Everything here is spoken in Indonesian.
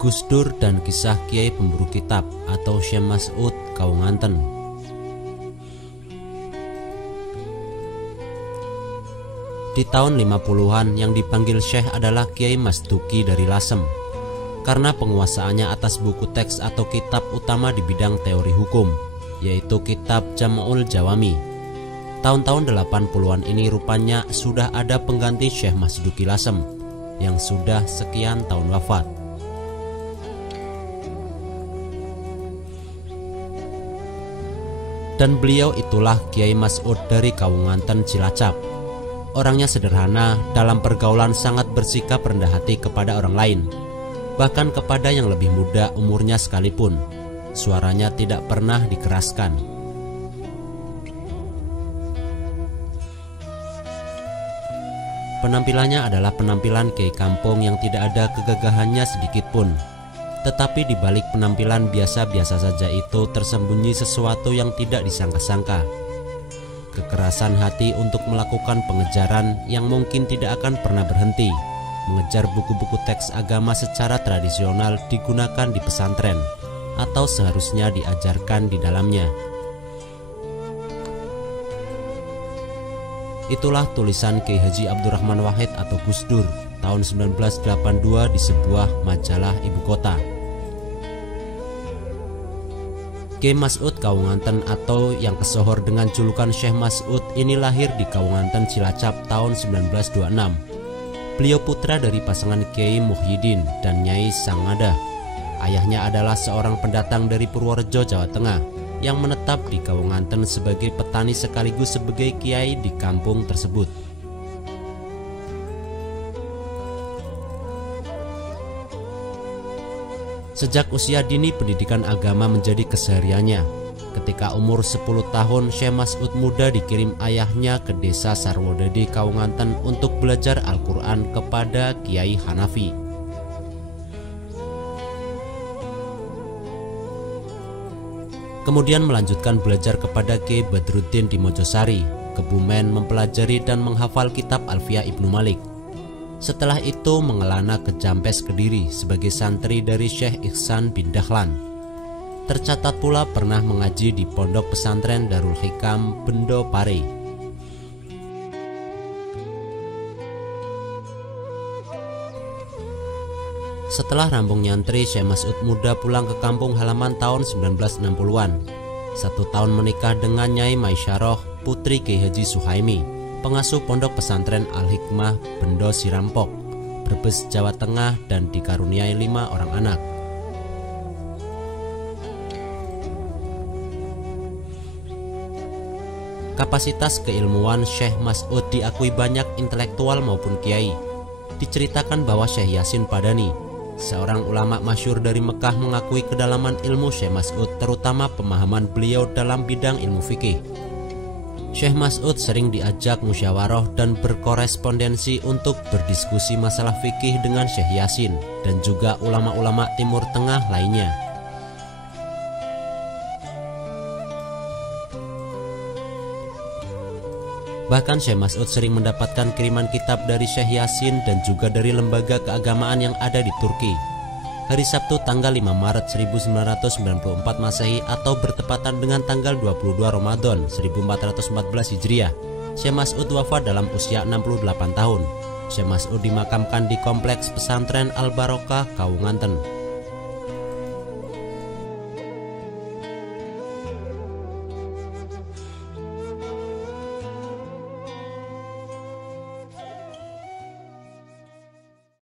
Gus Dur dan kisah Kiai Pemburu Kitab atau Syekh Mas'ud Kaunganten. Di tahun 50-an yang dipanggil Syekh adalah Kiai Mas Duki dari Lasem, karena penguasaannya atas buku teks atau kitab utama di bidang teori hukum, yaitu kitab Jam'ul Jawami. Tahun-tahun 80-an ini rupanya sudah ada pengganti Syekh Mas Duki Lasem yang sudah sekian tahun wafat. Dan beliau itulah Kiai Mas'ud dari Kaunganten Cilacap. Orangnya sederhana, dalam pergaulan sangat bersikap rendah hati kepada orang lain, bahkan kepada yang lebih muda umurnya sekalipun. Suaranya tidak pernah dikeraskan. Penampilannya adalah penampilan kiai kampung yang tidak ada kegagahannya sedikit pun. Tetapi di balik penampilan biasa-biasa saja itu tersembunyi sesuatu yang tidak disangka-sangka. Kekerasan hati untuk melakukan pengejaran yang mungkin tidak akan pernah berhenti. Mengejar buku-buku teks agama secara tradisional digunakan di pesantren, atau seharusnya diajarkan di dalamnya. Itulah tulisan Kiai Haji Abdurrahman Wahid atau Gus Dur tahun 1982 di sebuah majalah ibu kota. Kiai Mas'ud Kaunganten atau yang kesohor dengan julukan Syekh Mas'ud ini lahir di Kaunganten Cilacap tahun 1926. Beliau putra dari pasangan Kiai Muhyiddin dan Nyai Sangadah. Ayahnya adalah seorang pendatang dari Purworejo, Jawa Tengah, yang menetap di Kaunganten sebagai petani sekaligus sebagai kiai di kampung tersebut. Sejak usia dini pendidikan agama menjadi kesehariannya. Ketika umur 10 tahun, Syekh Mas'ud muda dikirim ayahnya ke desa Sarwodadi Kaunganten untuk belajar Al-Quran kepada Kiai Hanafi. Kemudian melanjutkan belajar kepada Kiai Badruddin di Mojosari, Kebumen, mempelajari dan menghafal kitab Alfiah Ibnu Malik. Setelah itu mengelana ke Jampes Kediri sebagai santri dari Syekh Ihsan bin Dahlan. Tercatat pula pernah mengaji di pondok pesantren Darul Hikam Bendo Pare. Setelah rampung nyantri, Syekh Mas'ud muda pulang ke kampung halaman tahun 1960-an. 1 tahun menikah dengan Nyai Maisyarah, putri Kiai Haji Suhaimi, pengasuh pondok pesantren Al-Hikmah Bendo Sirampok, Brebes, Jawa Tengah, dan dikaruniai 5 orang anak. Kapasitas keilmuan Syekh Mas'ud diakui banyak intelektual maupun kiai. Diceritakan bahwa Syekh Yasin Padani, seorang ulama masyhur dari Mekah, mengakui kedalaman ilmu Syekh Mas'ud, terutama pemahaman beliau dalam bidang ilmu fikih. Syekh Mas'ud sering diajak musyawarah dan berkorespondensi untuk berdiskusi masalah fikih dengan Syekh Yasin dan juga ulama-ulama Timur Tengah lainnya. Bahkan Syekh Mas'ud sering mendapatkan kiriman kitab dari Syekh Yasin dan juga dari lembaga keagamaan yang ada di Turki. Hari Sabtu tanggal 5 Maret 1994 Masehi atau bertepatan dengan tanggal 22 Ramadan 1414 Hijriah, Syekh Mas'ud wafat dalam usia 68 tahun. Syekh Mas'ud dimakamkan di kompleks pesantren Al Barokah Kaunganten.